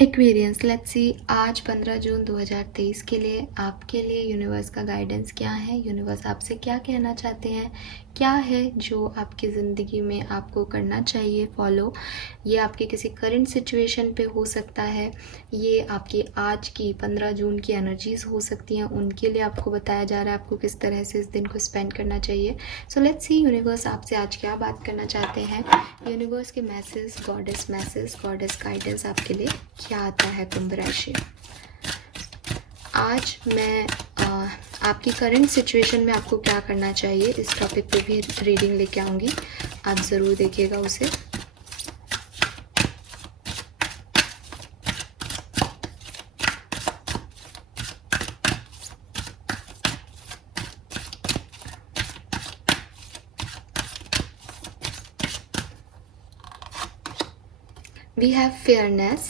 Aquarians, let's see आज 15 जून 2023 के लिए आपके लिए यूनिवर्स का गाइडेंस क्या है। यूनिवर्स आपसे क्या कहना चाहते हैं, क्या है जो आपकी ज़िंदगी में आपको करना चाहिए फॉलो। ये आपकी किसी करंट सिचुएशन पे हो सकता है, ये आपकी आज की 15 जून की एनर्जीज़ हो सकती हैं, उनके लिए आपको बताया जा रहा है आपको किस तरह से इस दिन को स्पेंड करना चाहिए। सो लेट्स सी यूनिवर्स आपसे आज क्या बात करना चाहते हैं। यूनिवर्स के मैसेज, गॉडेस गाइडेंस आपके लिए क्या आता है कुंभ राशि। आज मैं आपकी करंट सिचुएशन में आपको क्या करना चाहिए इस टॉपिक पे भी रीडिंग लेके आऊँगी, आप ज़रूर देखिएगा उसे। We have fairness,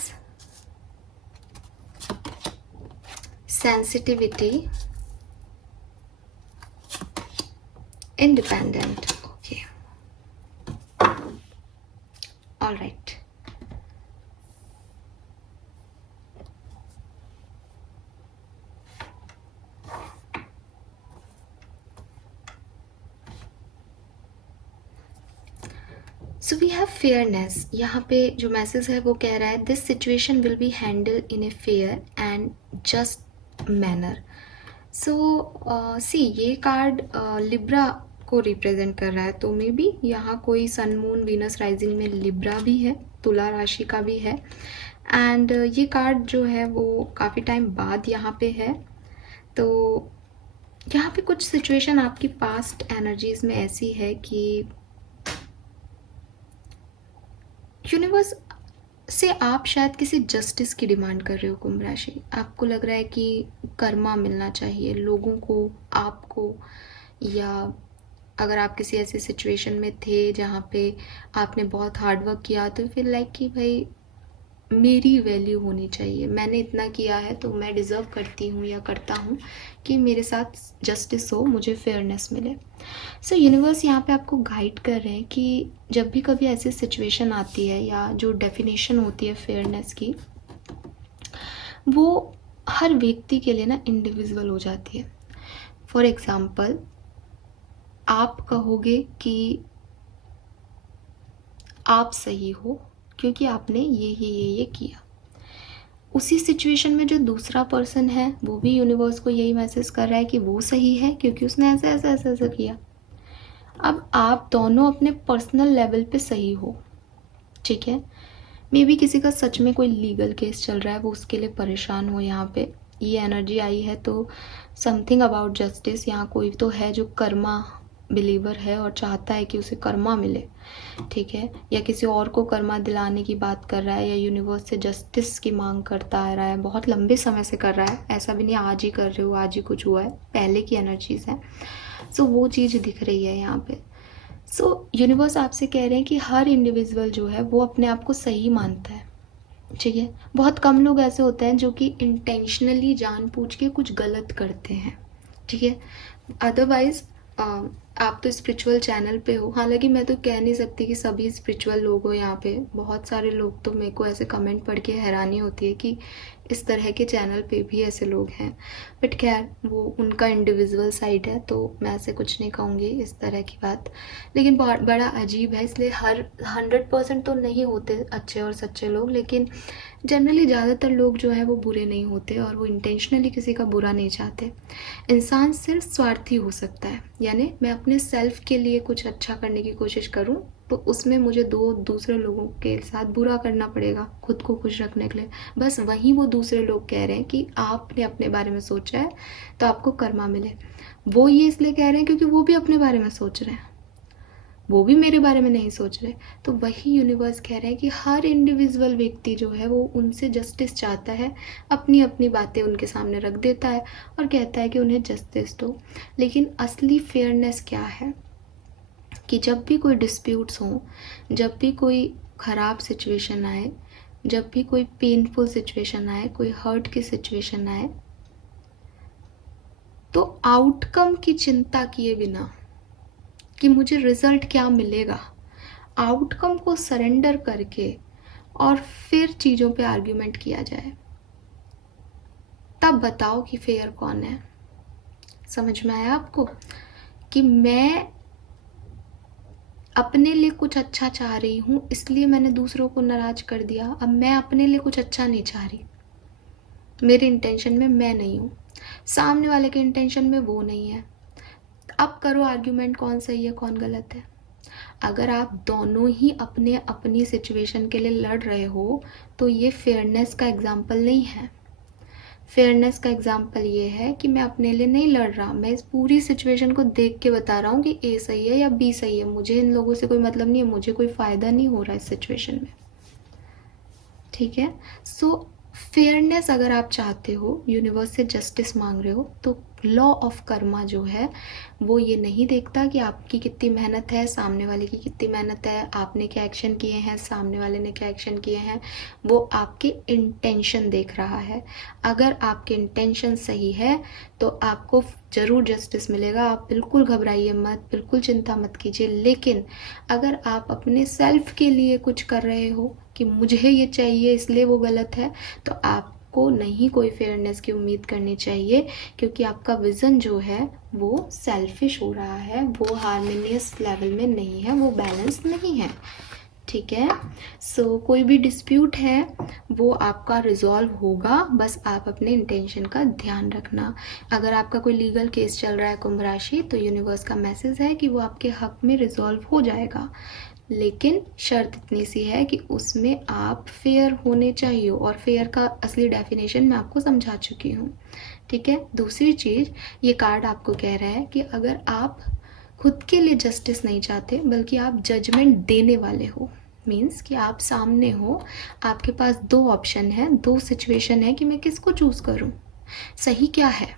sensitivity, independent. Okay, all right. So we have fairness. यहाँ पे जो मैसेज है वो कह रहा है this situation will be handle in a fair and just manner. So see ये कार्ड लिब्रा को रिप्रेजेंट कर रहा है, तो मे बी यहाँ कोई सन मून वीनस राइजिंग में लिब्रा भी है, तुला राशि का भी है। एंड ये कार्ड जो है वो काफ़ी टाइम बाद यहाँ पे है। तो यहाँ पे कुछ सिचुएशन आपकी पास्ट एनर्जीज में ऐसी है कि यूनिवर्स से आप शायद किसी जस्टिस की डिमांड कर रहे हो कुंभ राशि। आपको लग रहा है कि कर्मा मिलना चाहिए लोगों को, आपको, या अगर आप किसी ऐसी सिचुएशन में थे जहाँ पे आपने बहुत हार्ड वर्क किया तो फील लाइक कि भाई मेरी वैल्यू होनी चाहिए, मैंने इतना किया है तो मैं डिज़र्व करती हूँ या करता हूँ कि मेरे साथ जस्टिस हो, मुझे फेयरनेस मिले। सो यूनिवर्स यहाँ पे आपको गाइड कर रहे हैं कि जब भी कभी ऐसी सिचुएशन आती है या जो डेफिनेशन होती है फेयरनेस की, वो हर व्यक्ति के लिए ना इंडिविजुअल हो जाती है। फॉर एग्ज़ाम्पल आप कहोगे कि आप सही हो क्योंकि आपने ये किया। उसी सिचुएशन में जो दूसरा पर्सन है वो भी यूनिवर्स को यही मैसेज कर रहा है कि वो सही है क्योंकि उसने ऐसा किया। अब आप दोनों अपने पर्सनल लेवल पे सही हो, ठीक है। मे बी किसी का सच में कोई लीगल केस चल रहा है, वो उसके लिए परेशान हो। यहाँ पे ये एनर्जी आई है तो समथिंग अबाउट जस्टिस। यहाँ कोई तो है जो कर्मा बिलीवर है और चाहता है कि उसे कर्मा मिले, ठीक है, या किसी और को कर्मा दिलाने की बात कर रहा है या यूनिवर्स से जस्टिस की मांग करता आ रहा है, बहुत लंबे समय से कर रहा है। ऐसा भी नहीं आज ही कर रहे हो, आज ही कुछ हुआ है, पहले की एनर्जीज हैं। सो वो चीज़ दिख रही है यहाँ पे। सो यूनिवर्स आपसे कह रहे हैं कि हर इंडिविजुअल जो है वो अपने आप को सही मानता है, ठीक है। बहुत कम लोग ऐसे होते हैं जो कि इंटेंशनली जानबूझ के कुछ गलत करते हैं, ठीक है। अदरवाइज आप तो स्पिरिचुअल चैनल पे हो, हालांकि मैं तो कह नहीं सकती कि सभी स्पिरिचुअल लोग हो यहाँ पे। बहुत सारे लोग तो मेरे को ऐसे कमेंट पढ़ के हैरानी होती है कि इस तरह के चैनल पे भी ऐसे लोग हैं। बट खैर वो उनका इंडिविजुअल साइड है, तो मैं ऐसे कुछ नहीं कहूँगी इस तरह की बात। लेकिन बहुत बड़ा अजीब है, इसलिए हर 100% तो नहीं होते अच्छे और सच्चे लोग, लेकिन जनरली ज़्यादातर लोग जो हैं वो बुरे नहीं होते और वो इंटेंशनली किसी का बुरा नहीं चाहते। इंसान सिर्फ स्वार्थी हो सकता है, यानी मैं अपने सेल्फ के लिए कुछ अच्छा करने की कोशिश करूं तो उसमें मुझे दूसरे लोगों के साथ बुरा करना पड़ेगा खुद को खुश रखने के लिए। बस वहीं वो दूसरे लोग कह रहे हैं कि आपने अपने बारे में सोचा है तो आपको कर्मा मिले। वो ये इसलिए कह रहे हैं क्योंकि वो भी अपने बारे में सोच रहे हैं, वो भी मेरे बारे में नहीं सोच रहे। तो वही यूनिवर्स कह रहे हैं कि हर इंडिविजुअल व्यक्ति जो है वो उनसे जस्टिस चाहता है, अपनी अपनी बातें उनके सामने रख देता है और कहता है कि उन्हें जस्टिस दो। लेकिन असली फेयरनेस क्या है कि जब भी कोई डिस्प्यूट्स हों, जब भी कोई ख़राब सिचुएशन आए, जब भी कोई पेनफुल सिचुएशन आए, कोई हर्ट की सिचुएशन आए, तो आउटकम की चिंता किए बिना कि मुझे रिजल्ट क्या मिलेगा, आउटकम को सरेंडर करके और फिर चीज़ों पे आर्ग्यूमेंट किया जाए, तब बताओ कि फेयर कौन है। समझ में आया आपको कि मैं अपने लिए कुछ अच्छा चाह रही हूँ इसलिए मैंने दूसरों को नाराज कर दिया। अब मैं अपने लिए कुछ अच्छा नहीं चाह रही, मेरे इंटेंशन में मैं नहीं हूँ, सामने वाले के इंटेंशन में वो नहीं है। अब करो आर्ग्यूमेंट कौन सही है कौन गलत है। अगर आप दोनों ही अपने अपनी सिचुएशन के लिए लड़ रहे हो तो ये फेयरनेस का एग्जाम्पल नहीं है। फेयरनेस का एग्जाम्पल ये है कि मैं अपने लिए नहीं लड़ रहा, मैं इस पूरी सिचुएशन को देख के बता रहा हूँ कि ए सही है या बी सही है, मुझे इन लोगों से कोई मतलब नहीं है, मुझे कोई फ़ायदा नहीं हो रहा इस सिचुएशन में। ठीक है। सो फेयरनेस अगर आप चाहते हो, यूनिवर्स से जस्टिस मांग रहे हो, तो लॉ ऑफ कर्मा जो है वो ये नहीं देखता कि आपकी कितनी मेहनत है, सामने वाले की कितनी मेहनत है, आपने क्या एक्शन किए हैं, सामने वाले ने क्या एक्शन किए हैं। वो आपके इंटेंशन देख रहा है। अगर आपके इंटेंशन सही है तो आपको ज़रूर जस्टिस मिलेगा। आप बिल्कुल घबराइए मत, बिल्कुल चिंता मत कीजिए। लेकिन अगर आप अपने सेल्फ के लिए कुछ कर रहे हो कि मुझे ये चाहिए इसलिए वो गलत है, तो आपको नहीं कोई फेयरनेस की उम्मीद करनी चाहिए, क्योंकि आपका विज़न जो है वो सेल्फिश हो रहा है, वो हार्मोनियस लेवल में नहीं है, वो बैलेंस नहीं है। ठीक है। सो कोई भी डिस्प्यूट है वो आपका रिजॉल्व होगा, बस आप अपने इंटेंशन का ध्यान रखना। अगर आपका कोई लीगल केस चल रहा है कुंभ राशि, तो यूनिवर्स का मैसेज है कि वो आपके हक में रिजॉल्व हो जाएगा, लेकिन शर्त इतनी सी है कि उसमें आप फेयर होने चाहिए, और फेयर का असली डेफिनेशन मैं आपको समझा चुकी हूँ। ठीक है। दूसरी चीज़, ये कार्ड आपको कह रहा है कि अगर आप खुद के लिए जस्टिस नहीं चाहते बल्कि आप जजमेंट देने वाले हो, मीन्स कि आप सामने हो, आपके पास दो ऑप्शन है, दो सिचुएशन है कि मैं किसको चूज़ करूँ, सही क्या है,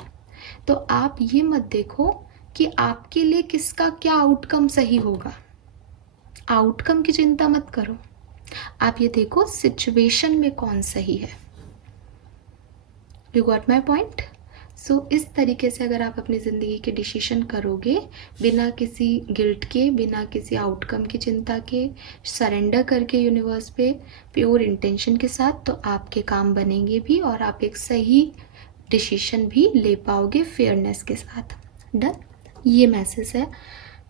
तो आप ये मत देखो कि आपके लिए किसका क्या आउटकम सही होगा, आउटकम की चिंता मत करो। आप ये देखो सिचुएशन में कौन सही है। You got my point. So इस तरीके से अगर आप अपनी ज़िंदगी के डिसीजन करोगे बिना किसी गिल्ट के, बिना किसी आउटकम की चिंता के, सरेंडर करके यूनिवर्स पे प्योर इंटेंशन के साथ, तो आपके काम बनेंगे भी और आप एक सही डिसीजन भी ले पाओगे फेयरनेस के साथ। डन। ये मैसेज है।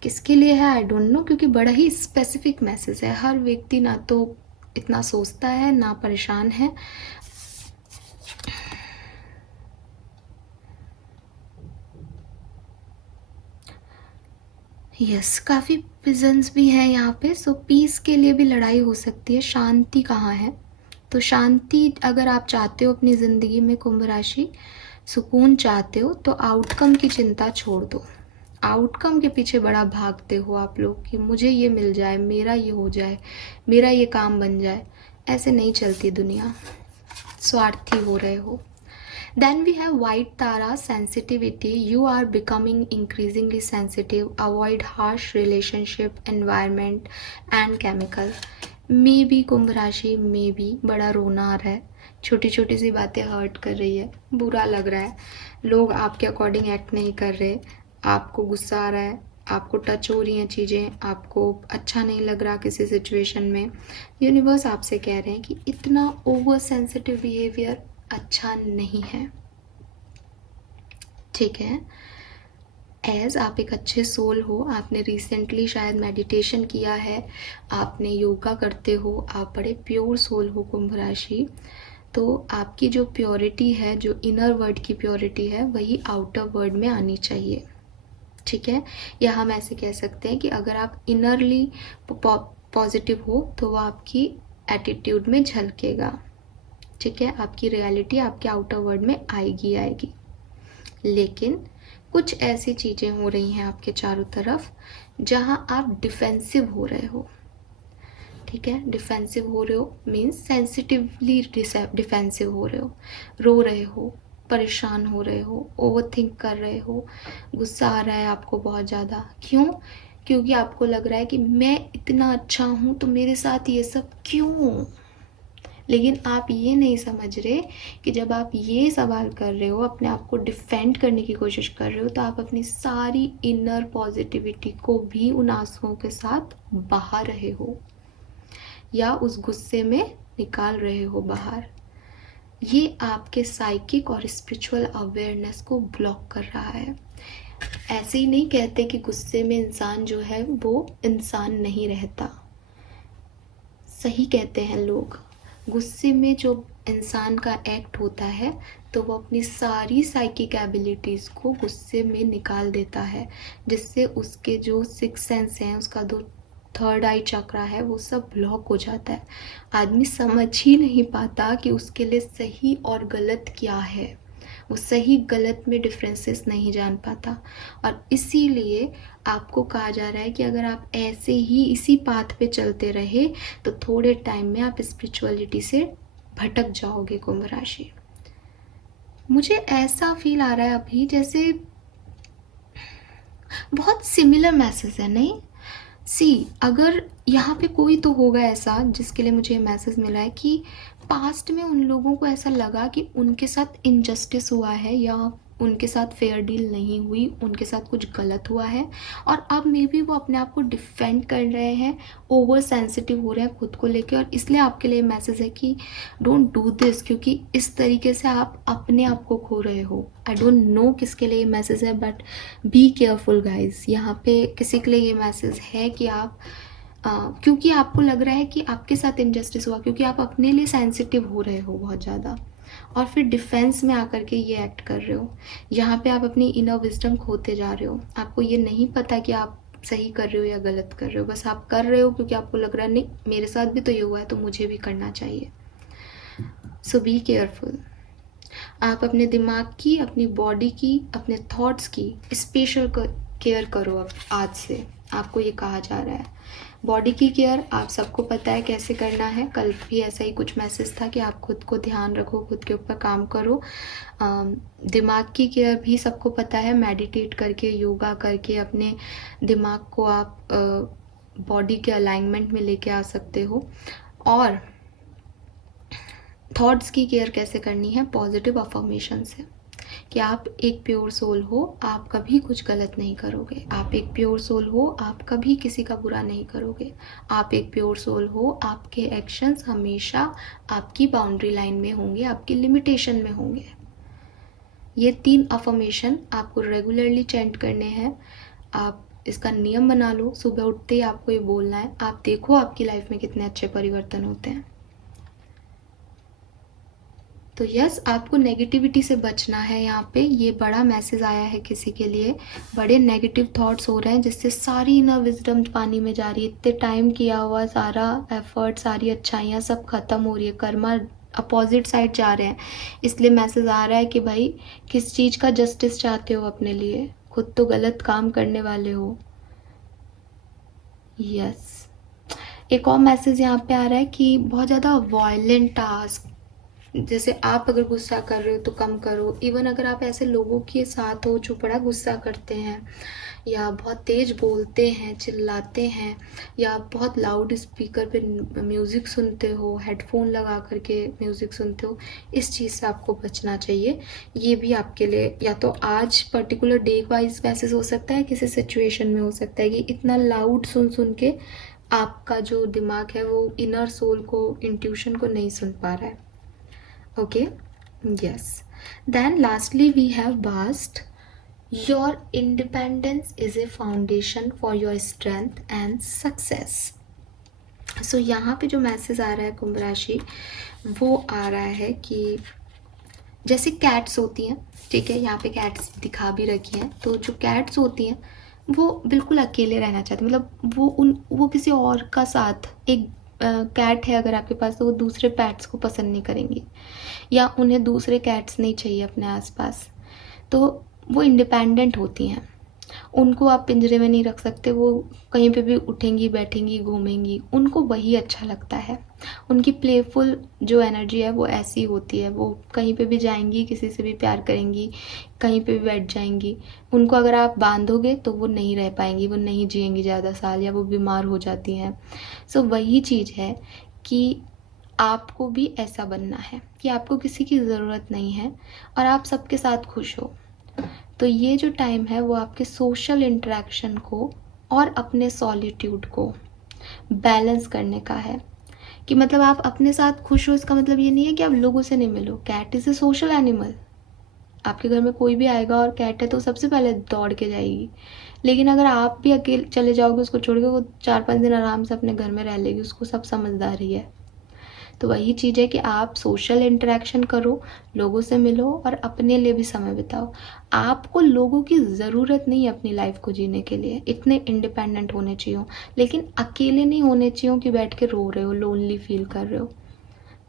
किसके लिए है आई डोंट नो, क्योंकि बड़ा ही स्पेसिफिक मैसेज है। हर व्यक्ति ना तो इतना सोचता है ना परेशान है। यस, काफ़ी पिजन्स भी हैं यहाँ पे। सो पीस के लिए भी लड़ाई हो सकती है। शांति कहाँ है, तो शांति अगर आप चाहते हो अपनी ज़िंदगी में कुंभ राशि, सुकून चाहते हो, तो आउटकम की चिंता छोड़ दो। आउटकम के पीछे बड़ा भागते हो आप लोग कि मुझे ये मिल जाए, मेरा ये हो जाए, मेरा ये काम बन जाए। ऐसे नहीं चलती दुनिया, स्वार्थी हो रहे हो। Then we have white tara, sensitivity. You are becoming increasingly sensitive. Avoid harsh relationship, environment and chemical. Maybe कुंभ राशि में भी बड़ा रोना आ रहा है, छोटी छोटी सी बातें हर्ट कर रही है, बुरा लग रहा है, लोग आपके अकॉर्डिंग एक्ट नहीं कर रहे, आपको गुस्सा आ रहा है, आपको टच हो रही हैं चीज़ें, आपको अच्छा नहीं लग रहा किसी सिचुएशन में। यूनिवर्स आपसे कह रहे हैं कि इतना ओवर सेंसिटिव बिहेवियर अच्छा नहीं है। ठीक है। एज आप एक अच्छे सोल हो, आपने रिसेंटली शायद मेडिटेशन किया है, आपने योगा करते हो, आप बड़े प्योर सोल हो कुंभ राशि, तो आपकी जो प्योरिटी है, जो इनर वर्ड की प्योरिटी है, वही आउटर वर्ड में आनी चाहिए। ठीक है। या हम ऐसे कह सकते हैं कि अगर आप इनरली पॉजिटिव हो तो वो आपकी एटीट्यूड में झलकेगा। ठीक है। आपकी रियलिटी आपके आउटर वर्ड में आएगी आएगी। लेकिन कुछ ऐसी चीज़ें हो रही हैं आपके चारों तरफ जहां आप डिफेंसिव हो रहे हो। ठीक है। डिफेंसिव हो रहे हो मीन्स सेंसिटिवली डिफेंसिव हो रहे हो, रो रहे हो, परेशान हो रहे हो, ओवर थिंक कर रहे हो, गुस्सा आ रहा है आपको बहुत ज़्यादा। क्यों? क्योंकि आपको लग रहा है कि मैं इतना अच्छा हूँ तो मेरे साथ ये सब क्यों। लेकिन आप ये नहीं समझ रहे कि जब आप ये सवाल कर रहे हो, अपने आप को डिफेंड करने की कोशिश कर रहे हो, तो आप अपनी सारी इनर पॉजिटिविटी को भी उन आंसुओं के साथ बहा रहे हो, या उस गुस्से में निकाल रहे हो बाहर, ये आपके साइकिक और स्पिरिचुअल अवेयरनेस को ब्लॉक कर रहा है। ऐसे ही नहीं कहते कि गुस्से में इंसान जो है वो इंसान नहीं रहता, सही कहते हैं लोग। गुस्से में जो इंसान का एक्ट होता है तो वो अपनी सारी साइकिक एबिलिटीज़ को गुस्से में निकाल देता है, जिससे उसके जो सिक्स सेंस हैं, उसका जो थर्ड आई चक्रा है, वो सब ब्लॉक हो जाता है। आदमी समझ ही नहीं पाता कि उसके लिए सही और गलत क्या है, वो सही गलत में डिफरेंसेस नहीं जान पाता। और इसीलिए आपको कहा जा रहा है कि अगर आप ऐसे ही इसी पाथ पे चलते रहे तो थोड़े टाइम में आप स्पिरिचुअलिटी से भटक जाओगे कुंभ राशि। मुझे ऐसा फील आ रहा है अभी जैसे बहुत सिमिलर मैसेज है, नहीं? अगर यहाँ पे कोई तो होगा ऐसा जिसके लिए मुझे मैसेज मिला है कि पास्ट में उन लोगों को ऐसा लगा कि उनके साथ इनजस्टिस हुआ है या उनके साथ फेयर डील नहीं हुई, उनके साथ कुछ गलत हुआ है, और अब मे बी वो अपने आप को डिफेंड कर रहे हैं, ओवर सेंसिटिव हो रहे हैं खुद को लेके, और इसलिए आपके लिए मैसेज है कि डोंट डू दिस, क्योंकि इस तरीके से आप अपने आप को खो रहे हो। आई डोंट नो किसके लिए ये मैसेज है, बट बी केयरफुल गाइज। यहाँ पे किसी के लिए ये मैसेज है कि आप क्योंकि आपको लग रहा है कि आपके साथ इनजस्टिस हुआ, क्योंकि आप अपने लिए सेंसिटिव हो रहे हो बहुत ज़्यादा, और फिर डिफेंस में आकर के ये एक्ट कर रहे हो। यहाँ पे आप अपनी इनर विजडम खोते जा रहे हो। आपको ये नहीं पता कि आप सही कर रहे हो या गलत कर रहे हो, बस आप कर रहे हो क्योंकि आपको लग रहा है नहीं मेरे साथ भी तो ये हुआ है तो मुझे भी करना चाहिए। सो बी केयरफुल। आप अपने दिमाग की, अपनी बॉडी की, अपने थॉट्स की स्पेशल केयर करो। अब आज से आपको ये कहा जा रहा है। बॉडी की केयर आप सबको पता है कैसे करना है, कल भी ऐसा ही कुछ मैसेज था कि आप खुद को ध्यान रखो, खुद के ऊपर काम करो। दिमाग की केयर भी सबको पता है, मेडिटेट करके, योगा करके अपने दिमाग को आप बॉडी के अलाइनमेंट में लेके आ सकते हो। और थॉट्स की केयर कैसे करनी है, पॉजिटिव अफर्मेशन से, कि आप एक प्योर सोल हो, आप कभी कुछ गलत नहीं करोगे। आप एक प्योर सोल हो, आप कभी किसी का बुरा नहीं करोगे। आप एक प्योर सोल हो, आपके एक्शंस हमेशा आपकी बाउंड्री लाइन में होंगे, आपकी लिमिटेशन में होंगे। ये 3 अफर्मेशन आपको रेगुलरली चैंट करने हैं। आप इसका नियम बना लो, सुबह उठते ही आपको ये बोलना है। आप देखो आपकी लाइफ में कितने अच्छे परिवर्तन होते हैं। तो यस, आपको नेगेटिविटी से बचना है। यहाँ पे ये बड़ा मैसेज आया है किसी के लिए, बड़े नेगेटिव थॉट्स हो रहे हैं जिससे सारी इनर विजडम पानी में जा रही है। इतने टाइम किया हुआ सारा एफर्ट, सारी अच्छाइयाँ सब खत्म हो रही है, कर्मा अपोजिट साइड जा रहे हैं। इसलिए मैसेज आ रहा है कि भाई किस चीज़ का जस्टिस चाहते हो अपने लिए, खुद तो गलत काम करने वाले हो। यस, एक और मैसेज यहाँ पे आ रहा है कि बहुत ज़्यादा वायलेंट टास्क, जैसे आप अगर गुस्सा कर रहे हो तो कम करो। इवन अगर आप ऐसे लोगों के साथ हो जो बड़ा गुस्सा करते हैं या बहुत तेज बोलते हैं, चिल्लाते हैं, या बहुत लाउड स्पीकर पे म्यूज़िक सुनते हो, हेडफोन लगा करके म्यूज़िक सुनते हो, इस चीज़ से आपको बचना चाहिए। ये भी आपके लिए या तो आज पर्टिकुलर डे वाइज मैसेज हो सकता है, किसी सिचुएशन में हो सकता है कि इतना लाउड सुन सुन के आपका जो दिमाग है वो इनर सोल को, इंट्यूशन को नहीं सुन पा रहा है। Okay, yes. Then lastly we have Bast. Your independence is a foundation for your strength and success. So यहाँ पे जो मैसेज आ रहा है कुंभ राशि, वो आ रहा है कि जैसे कैट्स होती हैं, ठीक है, यहाँ पे कैट्स दिखा भी रखी हैं, तो जो कैट्स होती हैं वो बिल्कुल अकेले रहना चाहती, मतलब वो किसी और का साथ, एक कैट है अगर आपके पास तो वो दूसरे पैट्स को पसंद नहीं करेंगी, या उन्हें दूसरे कैट्स नहीं चाहिए अपने आसपास। तो वो इंडिपेंडेंट होती हैं, उनको आप पिंजरे में नहीं रख सकते, वो कहीं पे भी उठेंगी, बैठेंगी, घूमेंगी, उनको वही अच्छा लगता है। उनकी प्लेफुल जो एनर्जी है वो ऐसी होती है, वो कहीं पे भी जाएंगी, किसी से भी प्यार करेंगी, कहीं पे भी बैठ जाएंगी। उनको अगर आप बांधोगे तो वो नहीं रह पाएंगी, वो नहीं जिएंगी ज़्यादा साल, या वो बीमार हो जाती हैं। सो वही चीज़ है कि आपको भी ऐसा बनना है कि आपको किसी की ज़रूरत नहीं है और आप सबके साथ खुश हो। तो ये जो टाइम है वो आपके सोशल इंटरेक्शन को और अपने सॉलिट्यूड को बैलेंस करने का है, कि मतलब आप अपने साथ खुश हो, इसका मतलब ये नहीं है कि आप लोगों से नहीं मिलो। Cat is a social animal. आपके घर में कोई भी आएगा और कैट है तो सबसे पहले दौड़ के जाएगी। लेकिन अगर आप भी अकेले चले जाओगे उसको छोड़ के, वो 4-5 दिन आराम से अपने घर में रह लेगी, उसको सब समझदारी है। तो वही चीज़ है कि आप सोशल इंटरेक्शन करो, लोगों से मिलो और अपने लिए भी समय बिताओ। आपको लोगों की ज़रूरत नहीं है अपनी लाइफ को जीने के लिए, इतने इंडिपेंडेंट होने चाहिए, लेकिन अकेले नहीं होने चाहिए कि बैठ के रो रहे हो, लोनली फील कर रहे हो।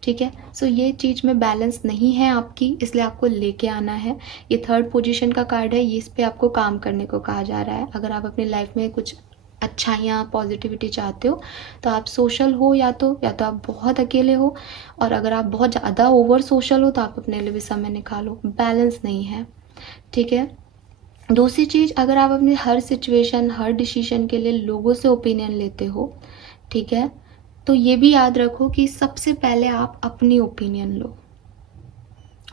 ठीक है, सो ये चीज़ में बैलेंस नहीं है आपकी, इसलिए आपको लेके आना है। ये 3rd पोजीशन का कार्ड है, ये इस पे आपको काम करने को कहा जा रहा है। अगर आप अपनी लाइफ में कुछ अच्छाइयाँ, पॉजिटिविटी चाहते हो तो आप सोशल हो, या तो आप बहुत अकेले हो, और अगर आप बहुत ज़्यादा ओवर सोशल हो तो आप अपने लिए भी समय निकालो। बैलेंस नहीं है। ठीक है, दूसरी चीज़, अगर आप अपनी हर सिचुएशन, हर डिसीजन के लिए लोगों से ओपिनियन लेते हो, ठीक है, तो ये भी याद रखो कि सबसे पहले आप अपनी ओपिनियन लो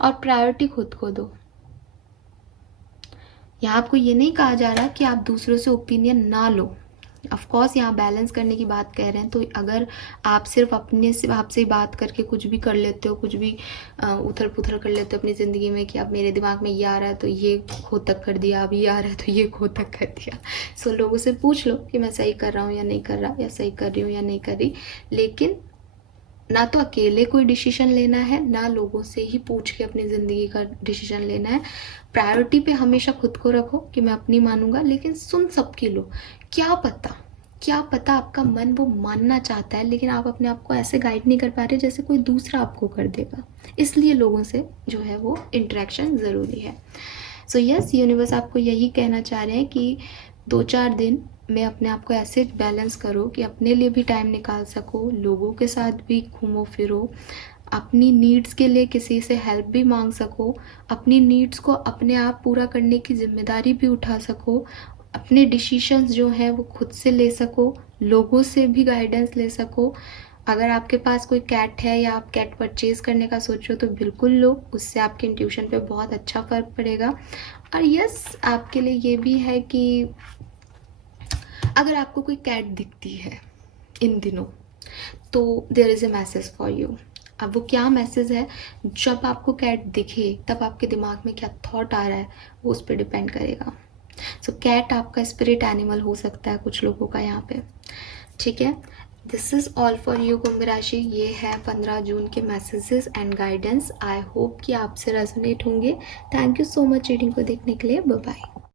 और प्रायोरिटी खुद को दो। यहाँ आपको ये नहीं कहा जा रहा कि आप दूसरों से ओपिनियन ना लो। ऑफ कोर्स यहाँ बैलेंस करने की बात कह रहे हैं, तो अगर आप सिर्फ अपने से आपसे बात करके कुछ भी कर लेते हो, कुछ भी उथल पुथल कर लेते हो अपनी ज़िंदगी में, कि अब मेरे दिमाग में ये आ रहा है तो ये खोतक कर दिया, अब ये आ रहा है तो ये खोतक कर दिया। सो लोगों से पूछ लो कि मैं सही कर रहा हूँ या नहीं कर रहा, या सही कर रही हूँ या नहीं कर रही। लेकिन ना तो अकेले कोई डिसीजन लेना है, ना लोगों से ही पूछ के अपनी ज़िंदगी का डिसीजन लेना है। प्रायोरिटी पे हमेशा खुद को रखो कि मैं अपनी मानूंगा, लेकिन सुन सबकी लो। क्या पता आपका मन वो मानना चाहता है, लेकिन आप अपने आप को ऐसे गाइड नहीं कर पा रहे जैसे कोई दूसरा आपको कर देगा। इसलिए लोगों से जो है वो इंटरेक्शन ज़रूरी है। सो यस, यूनिवर्स आपको यही कहना चाह रहे हैं कि 2-4 दिन में अपने आप को ऐसे बैलेंस करो कि अपने लिए भी टाइम निकाल सको, लोगों के साथ भी घूमो फिरो, अपनी नीड्स के लिए किसी से हेल्प भी मांग सको, अपनी नीड्स को अपने आप पूरा करने की जिम्मेदारी भी उठा सको, अपने डिसीशंस जो हैं वो खुद से ले सको, लोगों से भी गाइडेंस ले सको। अगर आपके पास कोई कैट है या आप कैट परचेज करने का सोच रहे हो तो बिल्कुल लो, उससे आपके इंट्यूशन पे बहुत अच्छा फ़र्क पड़ेगा। और यस, आपके लिए ये भी है कि अगर आपको कोई कैट दिखती है इन दिनों तो there is a message for you. अब वो क्या मैसेज है, जब आपको कैट दिखे तब आपके दिमाग में क्या थॉट आ रहा है वो उस पर डिपेंड करेगा। सो कैट आपका स्पिरिट एनिमल हो सकता है कुछ लोगों का यहाँ पे। ठीक है, this is all for you Kumbh राशि। ये है 15 जून के messages and guidance. I hope कि आपसे रेजोनेट होंगे। Thank you so much reading को देखने के लिए। Bye bye.